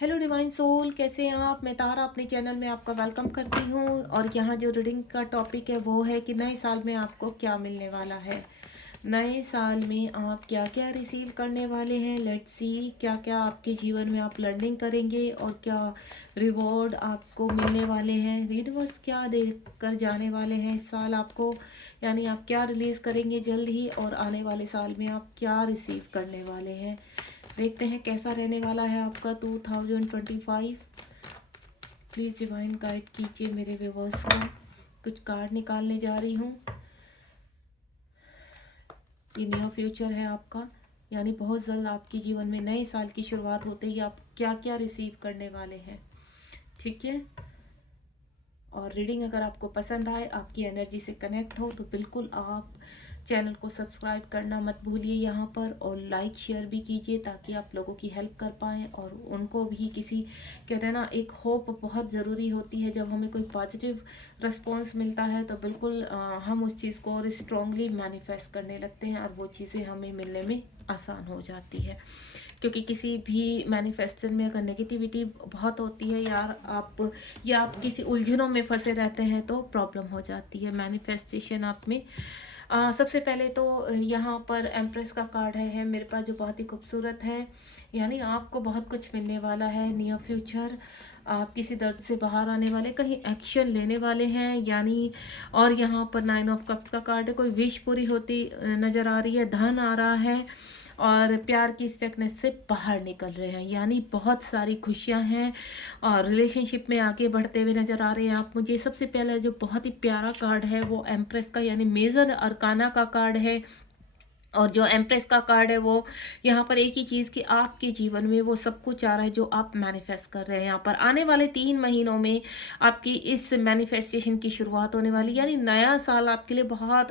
Hello divine soul, कैसे हैं आप? मैं तारा अपने चैनल में आपका वेलकम करती हूँ। और यहाँ जो रीडिंग का टॉपिक है वो है कि नए साल में आपको क्या मिलने वाला है। नए साल में आप क्या क्या रिसीव करने वाले हैं। लेट्स सी क्या क्या आपके जीवन में आप लर्निंग करेंगे और क्या रिवॉर्ड आपको मिलने वाले हैं। यूनिवर्स क्या दे कर जाने वाले हैं इस साल आपको, यानी आप क्या रिलीज़ करेंगे जल्द ही, और आने वाले साल में आप क्या रिसीव करने वाले हैं। देखते हैं कैसा रहने वाला है आपका 2025। प्लीज़ डिवाइन गाइड कीजिए मेरे व्यूवर्स को। कुछ कार्ड निकालने जा रही हूँ। ये न्यू फ्यूचर है आपका, यानी बहुत जल्द आपके जीवन में नए साल की शुरुआत होते ही आप क्या क्या रिसीव करने वाले हैं। ठीक है। और रीडिंग अगर आपको पसंद आए, आपकी एनर्जी से कनेक्ट हो, तो बिल्कुल आप चैनल को सब्सक्राइब करना मत भूलिए यहाँ पर, और लाइक शेयर भी कीजिए ताकि आप लोगों की हेल्प कर पाएँ और उनको भी किसी, कहते हैं ना, एक होप बहुत ज़रूरी होती है। जब हमें कोई पॉजिटिव रिस्पॉन्स मिलता है तो बिल्कुल हम उस चीज़ को और स्ट्रांगली मैनिफेस्ट करने लगते हैं और वो चीज़ें हमें मिलने में आसान हो जाती है। क्योंकि किसी भी मैनिफेस्टेशन में अगर नेगेटिविटी बहुत होती है यार, आप या आप किसी उलझनों में फंसे रहते हैं तो प्रॉब्लम हो जाती है मैनिफेस्टेशन आप में। सबसे पहले तो यहाँ पर एम्प्रेस का कार्ड है मेरे पास, जो बहुत ही खूबसूरत है। यानी आपको बहुत कुछ मिलने वाला है नियर फ्यूचर। आप किसी दर्द से बाहर आने वाले, कहीं एक्शन लेने वाले हैं यानी। और यहाँ पर 9 ऑफ कप्स का कार्ड है, कोई विश पूरी होती नज़र आ रही है, धन आ रहा है और प्यार की स्टकनेस से बाहर निकल रहे हैं, यानी बहुत सारी खुशियां हैं और रिलेशनशिप में आगे बढ़ते हुए नज़र आ रहे हैं आप मुझे। सबसे पहले जो बहुत ही प्यारा कार्ड है वो एम्प्रेस का, यानी मेजर अरकाना का कार्ड है। और जो एम्प्रेस का कार्ड है वो यहाँ पर एक ही चीज़ कि आपके जीवन में वो सब कुछ आ रहा है जो आप मैनिफेस्ट कर रहे हैं। यहाँ पर आने वाले 3 महीनों में आपकी इस मैनिफेस्टेशन की शुरुआत होने वाली, यानी नया साल आपके लिए बहुत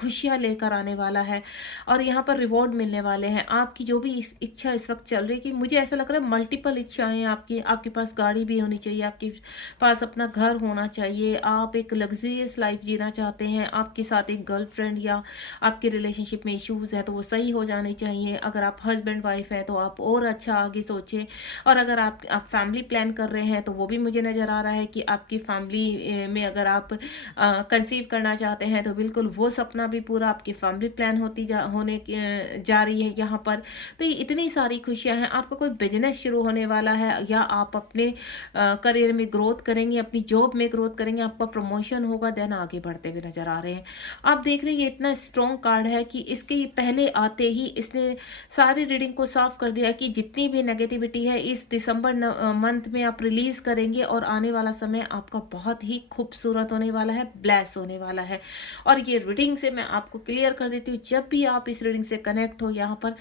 खुशियाँ लेकर आने वाला है। और यहाँ पर रिवॉर्ड मिलने वाले हैं। आपकी जो भी इच्छा इस वक्त चल रही है, कि मुझे ऐसा लग रहा है मल्टीपल इच्छाएं आपकी, आपके पास गाड़ी भी होनी चाहिए, आपके पास अपना घर होना चाहिए, आप एक लग्जरियस लाइफ जीना चाहते हैं, आपके साथ एक गर्लफ्रेंड या आपके रिलेशनशिप में इश्यूज है तो वो सही हो जाने चाहिए। अगर आप हस्बैंड वाइफ है तो आप और अच्छा आगे सोचें। और अगर आप फैमिली प्लान कर रहे हैं तो वो भी मुझे नज़र आ रहा है कि आपकी फैमिली में अगर आप कंसीव करना चाहते हैं तो बिल्कुल वो सपना भी पूरा, आपकी फैमिली प्लान होने जा रही है यहाँ पर। तो ये इतनी सारी खुशियाँ हैं। आपका कोई बिजनेस शुरू होने वाला है या आप अपने करियर में ग्रोथ करेंगे, अपनी जॉब में ग्रोथ करेंगे, आपका प्रमोशन होगा, देन आगे बढ़ते हुए नजर आ रहे हैं। आप देख रहे हैं ये इतना स्ट्रॉन्ग कार्ड है कि इसके पहले आते ही इसने सारी रीडिंग को साफ कर दिया कि जितनी भी नेगेटिविटी है इस दिसंबर मंथ में आप रिलीज करेंगे और आने वाला समय आपका बहुत ही खूबसूरत होने वाला है, ब्लेस होने वाला है। और ये रीडिंग से मैं आपको क्लियर कर देती हूँ, जब भी आप इस रीडिंग से कनेक्ट हो यहाँ पर,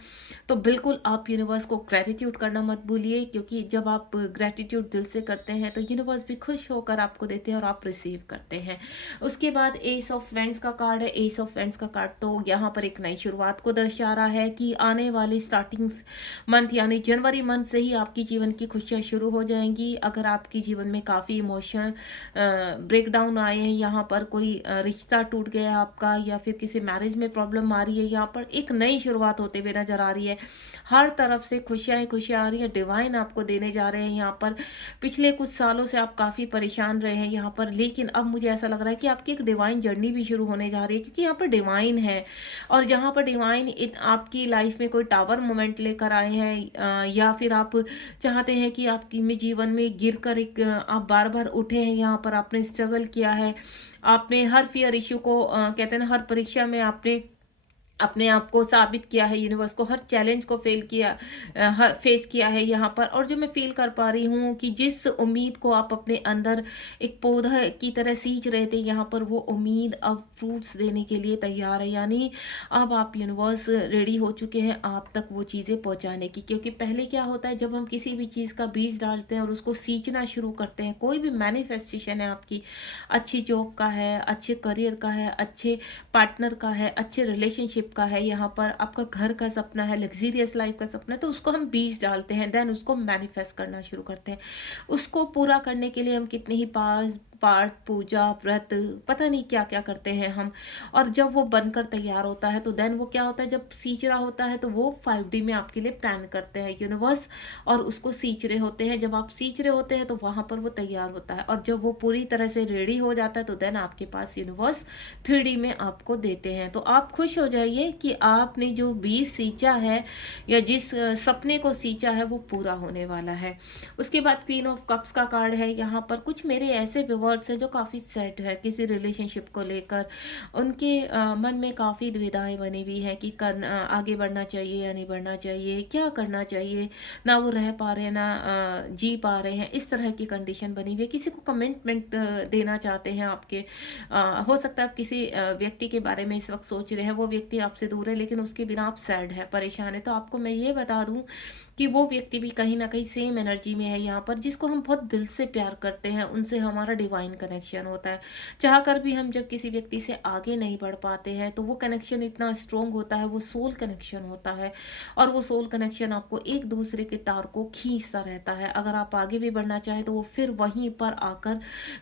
तो बिल्कुल आप यूनिवर्स को ग्रेटिट्यूड करना मत भूलिए, क्योंकि जब आप ग्रेटिट्यूड दिल से करते हैं तो यूनिवर्स भी खुश होकर आपको देते हैं और आप रिसीव करते हैं। उसके बाद एस ऑफ वेंड्स का कार्ड है। एस ऑफ वेंड्स का कार्ड तो यहाँ पर एक नई शुरुआत को दर्शा रहा है कि आने वाली स्टार्टिंग मंथ यानी जनवरी मंथ से ही आपकी जीवन की खुशियाँ शुरू हो जाएंगी। अगर आपके जीवन में काफ़ी इमोशन ब्रेकडाउन आए हैं, यहाँ पर कोई रिश्ता टूट गया आपका या फिर किसी मैरिज में प्रॉब्लम आ रही है, यहाँ पर एक नई शुरुआत होते हुए नजर आ रही है। हर तरफ से खुशियाँ ही खुशियाँ आ रही है, डिवाइन आपको देने जा रहे हैं यहाँ पर। पिछले कुछ सालों से आप काफ़ी परेशान रहे हैं यहाँ पर, लेकिन अब मुझे ऐसा लग रहा है कि आपकी एक डिवाइन जर्नी भी शुरू होने जा रही है, क्योंकि यहाँ पर डिवाइन है। और जहाँ पर डिवाइन आपकी लाइफ में कोई टावर मोमेंट लेकर आए हैं, या फिर आप चाहते हैं कि आपकी में जीवन में गिर कर एक आप बार बार उठे हैं, यहाँ पर आपने स्ट्रगल किया है, आपने हर फियर इश्यू को कहते हैं ना, हर परीक्षा में आपने अपने आप को साबित किया है, यूनिवर्स को हर चैलेंज को फेस किया है यहाँ पर। और जो मैं फील कर पा रही हूँ कि जिस उम्मीद को आप अपने अंदर एक पौधा की तरह सींच रहे थे, यहाँ पर वो उम्मीद अब फ्रूट्स देने के लिए तैयार है, यानी अब आप यूनिवर्स रेडी हो चुके हैं आप तक वो चीज़ें पहुँचाने की। क्योंकि पहले क्या होता है, जब हम किसी भी चीज़ का बीज डालते हैं और उसको सींचना शुरू करते हैं, कोई भी मैनिफेस्टेशन है आपकी, अच्छी जॉब का है, अच्छे करियर का है, अच्छे पार्टनर का है, अच्छे रिलेशनशिप रिलेशनशिप का है, यहाँ पर आपका घर का सपना है, लग्जीरियस लाइफ का सपना है, तो उसको हम बीज डालते हैं, देन उसको मैनिफेस्ट करना शुरू करते हैं। उसको पूरा करने के लिए हम कितने ही पाठ पूजा व्रत पता नहीं क्या क्या करते हैं हम। और जब वो बनकर तैयार होता है तो देन वो क्या होता है, जब सींच रहा होता है तो वो 5D में आपके लिए प्लान करते हैं यूनिवर्स, और उसको सींच रहे होते हैं। जब आप सींच रहे होते हैं तो वहां पर वो तैयार होता है, और जब वो पूरी तरह से रेडी हो जाता है तो देन आपके पास यूनिवर्स 3D में आपको देते हैं। तो आप खुश हो जाइए कि आपने जो बीज सींचा है या जिस सपने को सींचा है वो पूरा होने वाला है। उसके बाद क्वीन ऑफ कप्स का कार्ड है। यहाँ पर कुछ मेरे ऐसे व्यूअर्स हैं जो काफ़ी सेट है किसी रिलेशनशिप को लेकर, उनके मन में काफ़ी दुविधाएं बनी हुई है कि आगे बढ़ना चाहिए या नहीं बढ़ना चाहिए, क्या करना चाहिए, ना वो रह पा रहे हैं ना जी पा रहे हैं, इस तरह की कंडीशन बनी हुई है। किसी को कमिटमेंट देना चाहते हैं आपके, हो सकता है आप किसी व्यक्ति के बारे में इस वक्त सोच रहे हैं, वो व्यक्ति आपसे दूर है लेकिन उसके बिना आप सैड है, परेशान है। तो आपको मैं ये बता दूं कि वो व्यक्ति भी कहीं ना कहीं सेम एनर्जी में है यहाँ पर, जिसको हम बहुत दिल से प्यार करते हैं, उनसे हमारा डिवाइन कनेक्शन होता है। चाह कर भी हम जब किसी व्यक्ति से आगे नहीं बढ़ पाते हैं तो वो कनेक्शन इतना स्ट्रोंग होता है, वो सोल कनेक्शन होता है, और वो सोल कनेक्शन आपको एक दूसरे के तार को खींचता रहता है। अगर आप आगे भी बढ़ना चाहें तो वो फिर वहीं पर आकर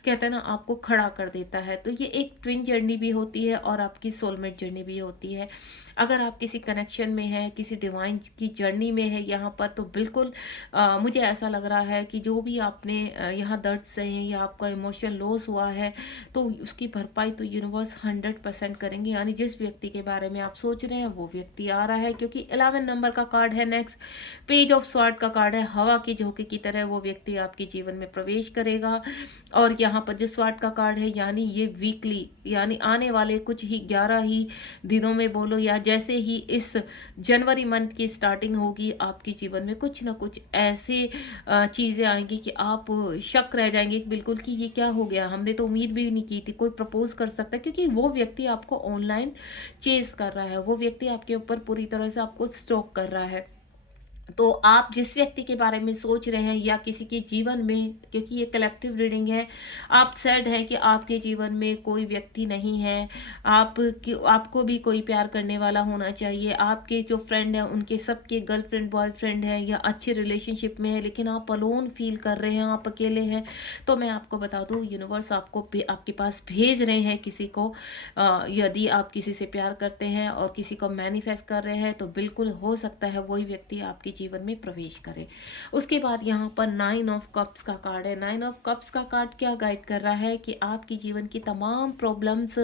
कहते हैं ना आपको खड़ा कर देता है। तो ये एक ट्विन जर्नी भी होती है और आपकी सोलमेट जर्नी भी होती है। अगर आप किसी कनेक्शन में है, किसी डिवाइन की जर्नी में है यहाँ पर, तो बिल्कुल मुझे ऐसा लग रहा है कि जो भी आपने यहाँ दर्द सहे हैं या आपका इमोशन लॉस हुआ है तो उसकी भरपाई तो यूनिवर्स 100% करेंगे। यानी जिस व्यक्ति के बारे में आप सोच रहे हैं वो व्यक्ति आ रहा है, क्योंकि 11 नंबर का कार्ड है। नेक्स्ट पेज ऑफ स्वॉर्ड का कार्ड है। हवा की झोंके की तरह वो व्यक्ति आपके जीवन में प्रवेश करेगा। और यहाँ पर जो स्वॉर्ड का कार्ड है, यानी ये वीकली, यानी आने वाले कुछ ही 11 ही दिनों में बोलो, या जैसे ही इस जनवरी मंथ की स्टार्टिंग होगी आपके जीवन में कुछ ना कुछ ऐसे चीज़ें आएंगी कि आप शक रह जाएंगे कि बिल्कुल कि ये क्या हो गया, हमने तो उम्मीद भी नहीं की थी कोई प्रपोज कर सकता है। क्योंकि वो व्यक्ति आपको ऑनलाइन चेस कर रहा है, वो व्यक्ति आपके ऊपर पूरी तरह से आपको स्टॉक कर रहा है। तो आप जिस व्यक्ति के बारे में सोच रहे हैं या किसी के जीवन में, क्योंकि ये कलेक्टिव रीडिंग है, आप सैड है कि आपके जीवन में कोई व्यक्ति नहीं है, आपको भी कोई प्यार करने वाला होना चाहिए। आपके जो फ्रेंड हैं उनके सबके गर्लफ्रेंड बॉयफ्रेंड है या अच्छे रिलेशनशिप में है, लेकिन आप अलोन फील कर रहे हैं, आप अकेले हैं। तो मैं आपको बता दूं, यूनिवर्स आपके पास भेज रहे हैं किसी को। यदि आप किसी से प्यार करते हैं और किसी को मैनिफेस्ट कर रहे हैं तो बिल्कुल हो सकता है वही व्यक्ति आपके जीवन में प्रवेश करे। उसके बाद यहाँ पर 9 ऑफ कप्स का कार्ड है। 9 ऑफ कप्स का कार्ड क्या गाइड कर रहा है कि आपकी जीवन की तमाम प्रॉब्लम्स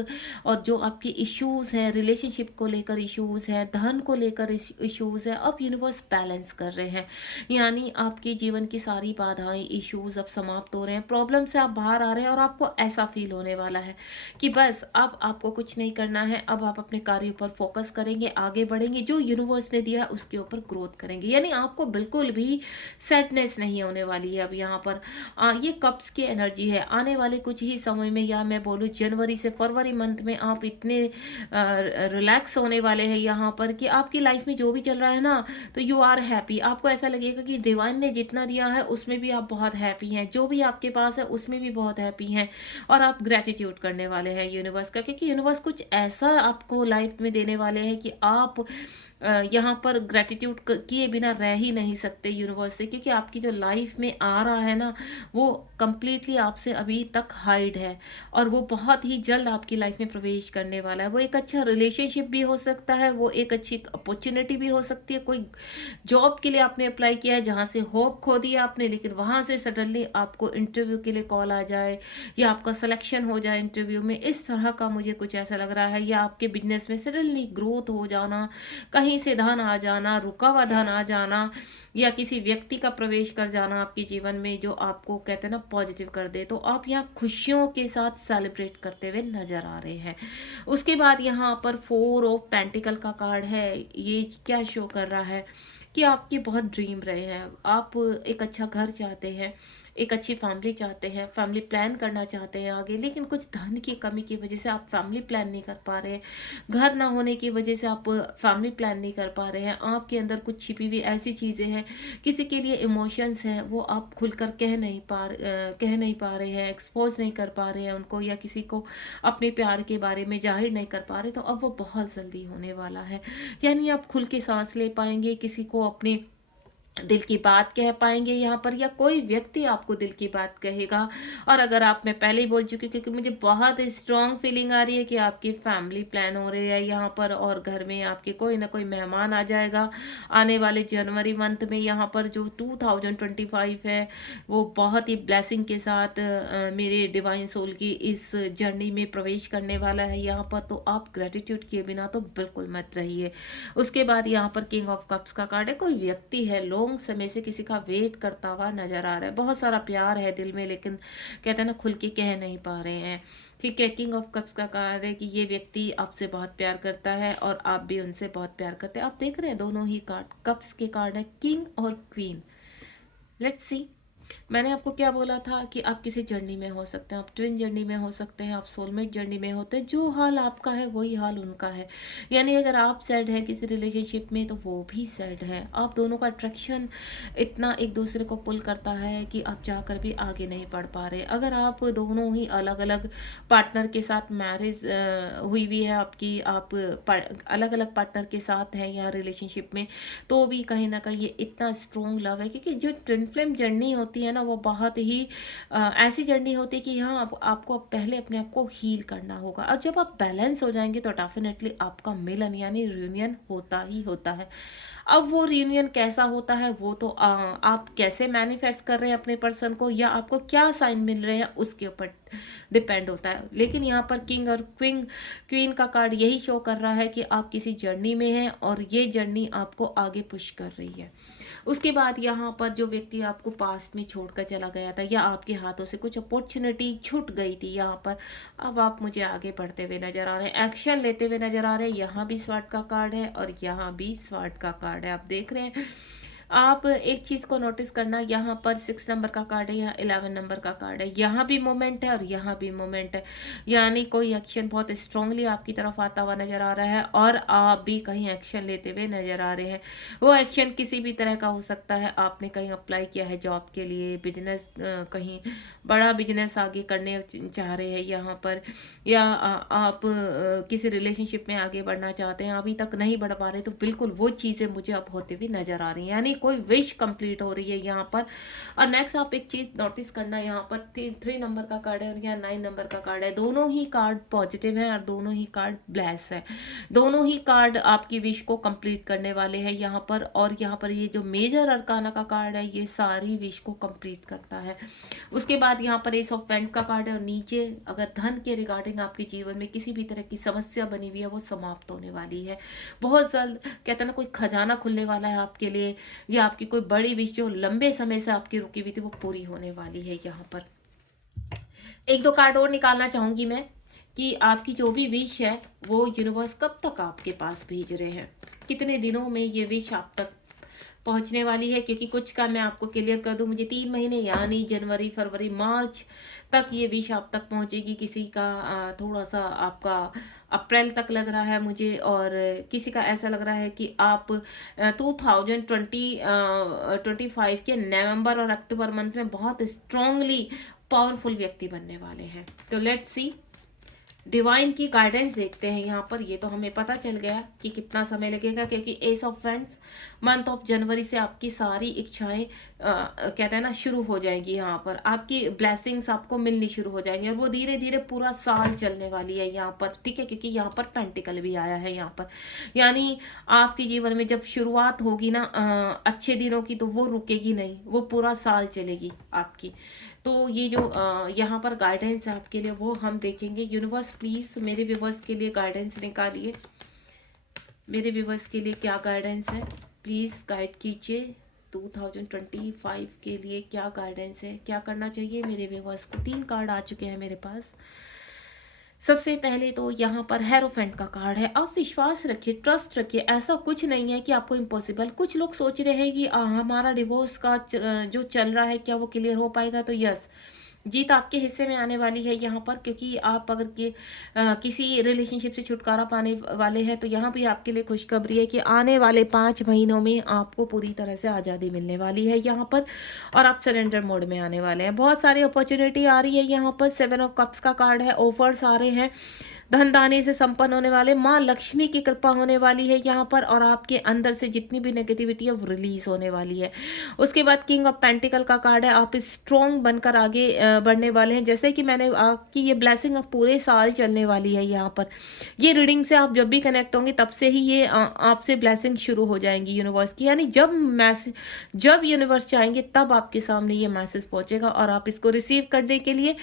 और जो आपके इश्यूज हैं, रिलेशनशिप को लेकर इश्यूज हैं, धन को लेकर इश्यूज हैं, अब यूनिवर्स बैलेंस कर रहे हैं। यानी आपके जीवन की सारी बाधाएं, इश्यूज अब समाप्त हो रहे हैं, प्रॉब्लम से आप बाहर आ रहे हैं, और आपको ऐसा फील होने वाला है कि बस अब आपको कुछ नहीं करना है, अब आप अपने कार्य पर फोकस करेंगे, आगे बढ़ेंगे, जो यूनिवर्स ने दिया उसके ऊपर ग्रोथ करेंगे। यानी आपको बिल्कुल भी सैडनेस नहीं होने वाली है। अब यहाँ पर ये कप्स की एनर्जी है। आने वाले कुछ ही समय में, या मैं बोलूँ जनवरी से फरवरी मंथ में, आप इतने रिलैक्स होने वाले हैं यहाँ पर कि आपकी लाइफ में जो भी चल रहा है ना, तो यू आर हैप्पी। आपको ऐसा लगेगा कि डिवाइन ने जितना दिया है उसमें भी आप बहुत हैप्पी हैं, जो भी आपके पास है उसमें भी बहुत हैप्पी हैं, और आप ग्रेटिट्यूड करने वाले हैं यूनिवर्स का, क्योंकि यूनिवर्स कुछ ऐसा आपको लाइफ में देने वाले हैं कि आप यहाँ पर ग्रेटिट्यूड किए बिना रह ही नहीं सकते यूनिवर्स से। क्योंकि आपकी जो लाइफ में आ रहा है ना, वो कंप्लीटली आपसे अभी तक हाइड है, और वो बहुत ही जल्द आपकी लाइफ में प्रवेश करने वाला है। वो एक अच्छा रिलेशनशिप भी हो सकता है, वो एक अच्छी अपॉर्चुनिटी भी हो सकती है। कोई जॉब के लिए आपने अप्लाई किया है, जहाँ से होप खो दिया आपने, लेकिन वहाँ से सडनली आपको इंटरव्यू के लिए कॉल आ जाए, या आपका सिलेक्शन हो जाए इंटरव्यू में, इस तरह का मुझे कुछ ऐसा लग रहा है। या आपके बिजनेस में सडनली ग्रोथ हो जाना, कहीं से धन आ जाना, रुका हुआ धन आ जाना, या किसी व्यक्ति का प्रवेश कर जाना आपके जीवन में जो आपको कहते हैं ना पॉजिटिव कर दे, तो आप यहाँ खुशियों के साथ सेलिब्रेट करते हुए नजर आ रहे हैं। उसके बाद यहाँ पर 4 ऑफ पेंटिकल का कार्ड है। ये क्या शो कर रहा है कि आपके बहुत ड्रीम रहे हैं, आप एक अच्छा घर चाहते हैं, एक अच्छी फैमिली चाहते हैं, फैमिली प्लान करना चाहते हैं आगे, लेकिन कुछ धन की कमी की वजह से आप फैमिली प्लान नहीं कर पा रहे हैं, घर ना होने की वजह से आप फैमिली प्लान नहीं कर पा रहे हैं। आपके अंदर कुछ छिपी हुई ऐसी चीज़ें हैं, किसी के लिए इमोशंस हैं, वो आप खुलकर कह नहीं पा रहे हैं, एक्सपोज नहीं कर पा रहे हैं उनको, या किसी को अपने प्यार के बारे में जाहिर नहीं कर पा रहे, तो अब वो बहुत जल्दी होने वाला है। यानी आप खुल के सांस ले पाएंगे, किसी को अपने दिल की बात कह पाएंगे यहाँ पर, या कोई व्यक्ति आपको दिल की बात कहेगा। और अगर आप, मैं पहले ही बोल चुकी हूँ, क्योंकि मुझे बहुत स्ट्रांग फीलिंग आ रही है कि आपकी फैमिली प्लान हो रही है यहाँ पर, और घर में आपके कोई ना कोई मेहमान आ जाएगा आने वाले जनवरी मंथ में। यहाँ पर जो 2025 है वो बहुत ही ब्लेसिंग के साथ मेरे डिवाइन सोल की इस जर्नी में प्रवेश करने वाला है यहाँ पर। तो आप ग्रेटिट्यूड किए बिना तो बिल्कुल मत रहिए। उसके बाद यहाँ पर किंग ऑफ कप्स का कार्ड है। कोई व्यक्ति है लॉन्ग समय से किसी का वेट करता हुआ नजर आ रहा है, बहुत सारा प्यार है दिल में, लेकिन कहते हैं ना खुल के कह नहीं पा रहे हैं। ठीक है, किंग ऑफ कप्स का कार्ड है कि ये व्यक्ति आपसे बहुत प्यार करता है और आप भी उनसे बहुत प्यार करते हैं। आप देख रहे हैं दोनों ही कार्ड कप्स के कार्ड है, किंग और क्वीन। लेट्स सी, मैंने आपको क्या बोला था कि आप किसी जर्नी में हो सकते हैं, आप ट्विन जर्नी में हो सकते हैं, आप सोलमेट जर्नी में होते हैं। जो हाल आपका है वही हाल उनका है। यानी अगर आप सैड है किसी रिलेशनशिप में तो वो भी सैड है। आप दोनों का अट्रैक्शन इतना एक दूसरे को पुल करता है कि आप जाकर भी आगे नहीं बढ़ पा रहे। अगर आप दोनों ही अलग अलग पार्टनर के साथ मैरिज हुई है आपकी, आप अलग अलग पार्टनर के साथ हैं या रिलेशनशिप में, तो भी कहीं ना कहीं ये इतना स्ट्रॉन्ग लव है। क्योंकि जो ट्विन फ्लेम जर्नी होती है ना, वो बहुत ही ऐसी जर्नी होती है कि यहाँ आपको पहले अपने आप को हील करना होगा, और जब आप बैलेंस हो जाएंगे तो डेफिनेटली आपका मिलन यानी रियूनियन होता ही होता है। अब वो रियूनियन कैसा होता है वो तो आप कैसे मैनिफेस्ट कर रहे हैं अपने पर्सन को, या आपको क्या साइन मिल रहे हैं उसके ऊपर डिपेंड होता है। लेकिन यहाँ पर किंग और क्वीन का कार्ड यही शो कर रहा है कि आप किसी जर्नी में हैं और ये जर्नी आपको आगे पुश कर रही है। उसके बाद यहाँ पर जो व्यक्ति आपको पास्ट में छोड़कर चला गया था, या आपके हाथों से कुछ अपॉर्चुनिटी छूट गई थी यहाँ पर, अब आप मुझे आगे बढ़ते हुए नजर आ रहे हैं, एक्शन लेते हुए नजर आ रहे हैं। यहाँ भी स्वॉर्ड का कार्ड है और यहाँ भी स्वॉर्ड का कार्ड है, आप देख रहे हैं। आप एक चीज को नोटिस करना, यहाँ पर 6 नंबर का कार्ड है, यहाँ 11 नंबर का कार्ड है, यहाँ भी मोमेंट है और यहाँ भी मोमेंट है। यानी कोई एक्शन बहुत स्ट्रांगली आपकी तरफ आता हुआ नजर आ रहा है और आप भी कहीं एक्शन लेते हुए नजर आ रहे हैं। वो एक्शन किसी भी तरह का हो सकता है। आपने कहीं अप्लाई किया है जॉब के लिए, बिजनेस, कहीं बड़ा बिजनेस आगे करने चाह रहे हैं यहाँ पर, या आप किसी रिलेशनशिप में आगे बढ़ना चाहते हैं, अभी तक नहीं बढ़ पा रहे, तो बिल्कुल वो चीज़ें मुझे अब होते हुए नजर आ रही हैं। यानी कोई विश कंप्लीट हो रही है यहाँ पर। और नेक्स्ट आप एक चीज नोटिस करना, यहाँ पर 3 नंबर का कार्ड है और यहाँ 9 नंबर का कार्ड है। दोनों ही कार्ड पॉजिटिव है और दोनों ही कार्ड ब्लेस है। दोनों ही कार्ड आपकी विश को कंप्लीट करने वाले हैं यहाँ पर। और यहाँ पर ये जो मेजर अरकाना का कार्ड है ये सारी विश को कंप्लीट करता है। उसके बाद यहाँ पर एस ऑफ वेंड्स का कार्ड है और नीचे अगर धन के रिगार्डिंग आपके जीवन में किसी भी तरह की समस्या बनी हुई है वो समाप्त होने वाली है बहुत जल्द। कहते हैं ना, कोई खजाना खुलने वाला है आपके लिए, या आपकी कोई बड़ी विश जो लंबे समय से आपकी रुकी हुई थी वो पूरी होने वाली है। यहाँ पर 1-2 कार्ड और निकालना चाहूंगी मैं कि आपकी जो भी विश है वो यूनिवर्स कब तक आपके पास भेज रहे हैं, कितने दिनों में ये विश आप तक पहुंचने वाली है। क्योंकि कुछ का मैं आपको क्लियर कर दूं, मुझे 3 महीने यानी जनवरी, फरवरी, मार्च तक ये विश आप तक पहुंचेगी। किसी का थोड़ा सा आपका अप्रैल तक लग रहा है मुझे, और किसी का ऐसा लग रहा है कि आप 2025 के नवंबर और अक्टूबर मंथ में बहुत स्ट्रांगली पावरफुल व्यक्ति बनने वाले हैं। तो लेट्स सी, डिवाइन की गाइडेंस देखते हैं यहाँ पर। ये तो हमें पता चल गया कि कितना समय लगेगा, क्योंकि S of friends month of January से आपकी सारी इच्छाएं कहते हैं ना शुरू हो जाएंगी। यहाँ पर आपकी ब्लेसिंग्स आपको मिलनी शुरू हो जाएंगी और वो धीरे धीरे पूरा साल चलने वाली है यहाँ पर। ठीक है, क्योंकि यहाँ पर पेंटिकल भी आया है यहाँ पर। यानी आपके जीवन में जब शुरुआत होगी ना अच्छे दिनों की, तो वो रुकेगी नहीं, वो पूरा साल चलेगी आपकी। तो ये जो यहाँ पर गाइडेंस है आपके लिए वो हम देखेंगे। यूनिवर्स प्लीज मेरे व्यूवर्स के लिए गाइडेंस निकालिए। मेरे व्यूवर्स के लिए क्या गाइडेंस है, प्लीज गाइड कीजिए। 2025 के लिए क्या गाइडेंस है, क्या करना चाहिए मेरे व्यूवर्स को। 3 कार्ड आ चुके हैं मेरे पास। सबसे पहले तो यहाँ पर हेरोफेंट का कार्ड है। आप विश्वास रखिए, ट्रस्ट रखिए, ऐसा कुछ नहीं है कि आपको इम्पॉसिबल। कुछ लोग सोच रहे हैं कि हमारा डिवोर्स का जो चल रहा है क्या वो क्लियर हो पाएगा, तो यस, जीत आपके हिस्से में आने वाली है यहाँ पर, क्योंकि आप अगर किसी रिलेशनशिप से छुटकारा पाने वाले हैं तो यहाँ भी आपके लिए खुशखबरी है कि आने वाले 5 महीनों में आपको पूरी तरह से आज़ादी मिलने वाली है यहाँ पर, और आप सरेंडर मोड में आने वाले हैं। बहुत सारी अपॉर्चुनिटी आ रही है यहाँ पर। 7 ऑफ कप्स का कार्ड है, ऑफर्स आ रहे हैं, धन दाने से संपन्न होने वाले, माँ लक्ष्मी की कृपा होने वाली है यहाँ पर, और आपके अंदर से जितनी भी नेगेटिविटी है वो रिलीज होने वाली है। उसके बाद किंग ऑफ पेंटिकल का कार्ड है, आप स्ट्रॉन्ग बनकर आगे बढ़ने वाले हैं। जैसे कि मैंने आपकी ये ब्लेसिंग पूरे साल चलने वाली है यहाँ पर। ये रीडिंग से आप जब भी कनेक्ट होंगे तब से ही ये आपसे ब्लेसिंग शुरू हो जाएंगी यूनिवर्स की, यानी जब यूनिवर्स चाहेंगे तब आपके सामने ये मैसेज पहुंचेगा, और आप इसको रिसीव करने के लिए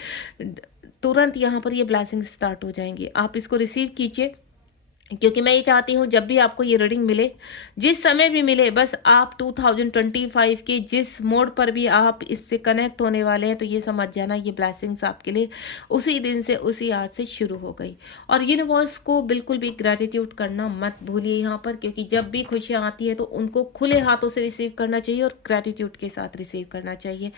तुरंत यहाँ पर ये ब्लेसिंग स्टार्ट हो जाएंगी। आप इसको रिसीव कीजिए, क्योंकि मैं ये चाहती हूँ जब भी आपको ये रीडिंग मिले, जिस समय भी मिले, बस आप 2025 के जिस मोड पर भी आप इससे कनेक्ट होने वाले हैं तो ये समझ जाना ये ब्लेसिंग्स आपके लिए उसी दिन से, उसी आज से शुरू हो गई। और यूनिवर्स को बिल्कुल भी ग्रैटिट्यूड करना मत भूलिए यहाँ पर, क्योंकि जब भी खुशियाँ आती है तो उनको खुले हाथों से रिसीव करना चाहिए और ग्रैटिट्यूड के साथ रिसीव करना चाहिए।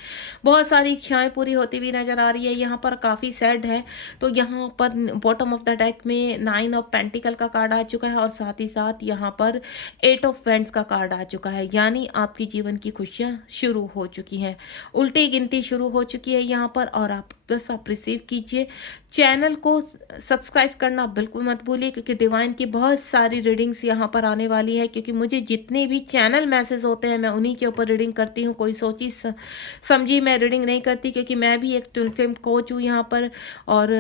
बहुत सारी इच्छाएँ पूरी होती हुई नजर आ रही है यहाँ पर, काफ़ी सैड है। तो यहाँ पर बॉटम ऑफ द डेक में 9 ऑफ पेंटिकल का कार्ड आ चुका है, और साथ ही साथ यहाँ पर 8 ऑफ वैंड्स का कार्ड आ चुका है, यानी आपके जीवन की खुशियाँ शुरू हो चुकी हैं, उल्टी गिनती शुरू हो चुकी है यहाँ पर। और आप बस आप रिसीव कीजिए। चैनल को सब्सक्राइब करना बिल्कुल मत भूलिए, क्योंकि डिवाइन की बहुत सारी रीडिंग्स यहाँ पर आने वाली है, क्योंकि मुझे जितने भी चैनल मैसेज होते हैं मैं उन्हीं के ऊपर रीडिंग करती हूँ। कोई सोची समझी मैं रीडिंग नहीं करती, क्योंकि मैं भी एक ट्विन फ्लेम कोच हूँ यहाँ पर, और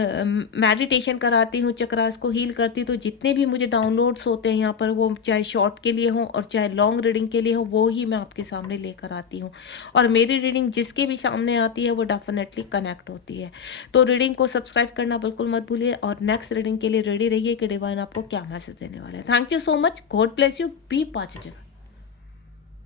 मेडिटेशन कराती हूँ, चक्रास को हील करती हूँ। तो जितने भी मुझे डाउनलोड्स होते हैं यहाँ पर, वो चाहे शॉर्ट के लिए हों और चाहे लॉन्ग रीडिंग के लिए हो, वो ही मैं आपके सामने लेकर आती हूँ। और मेरी रीडिंग जिसके भी सामने आती है वो डेफिनेटली कनेक्ट होती है। तो रीडिंग को सब्सक्राइब करना बिल्कुल मत भूलिए, और नेक्स्ट रीडिंग के लिए रेडी रहिए कि डिवाइन आपको क्या मैसेज देने वाले हैं। Thank you so much, God bless you, be positive.